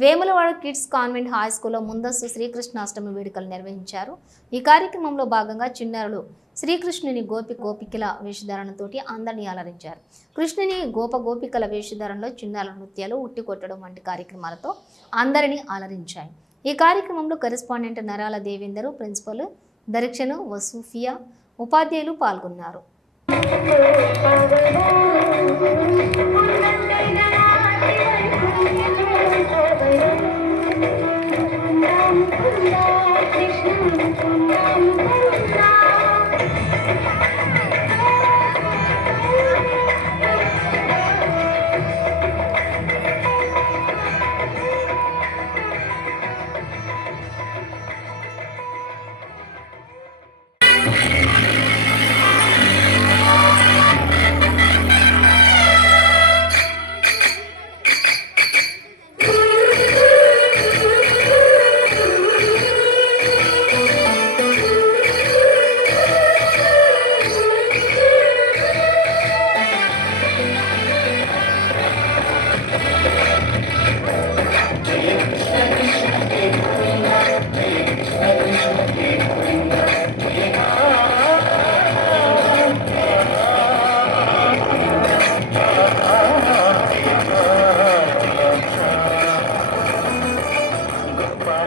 Vemulawada kids convent high స్కూల్లో ముందస్తు శ్రీకృష్ణాష్టమి వేడుకలు నిర్వహించారు. ఈ కార్యక్రమంలో భాగంగా చిన్నారులు శ్రీకృష్ణుని గోపి గోపికల వేషధారణతోటి అందరినీ అలరించారు. కృష్ణుని గోప గోపికల వేషధారణలో చిన్నారుల నృత్యాలు ఉట్టి కొట్టడం వంటి కార్యక్రమాలతో అందరినీ అలరించాయి. ఈ కార్యక్రమంలో కరెస్పాండెంట్ నరాల దేవేందరు ప్రిన్సిపల్ దరీక్షను వసూఫియా ఉపాధ్యాయులు పాల్గొన్నారు. Krishna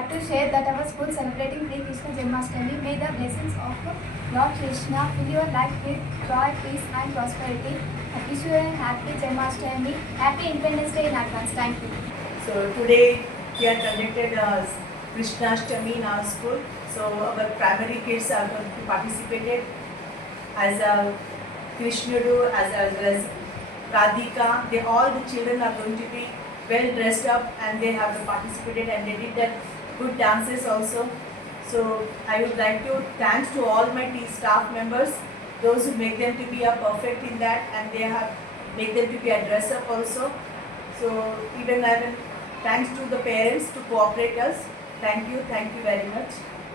had to share that our school celebrating Sri Krishna Janmashtami. May the blessings of Lord Krishna fill your life with joy, peace and prosperity. I wish you a happy Janmashtami, happy Independence Day in advance. Thank you. So today we are conducted uh, Krishnashtami in our school. So our primary kids are going to participate as a Krishnudu as, as well as Radhika. They all the children are going to be well dressed up and they have participated and they did that good dances also. So I would like to thanks to all my tea staff members, those who make them to be a perfect in that and they have make them to be a dress up also. So even I will thanks to the parents to cooperate us. Thank you, thank you very much.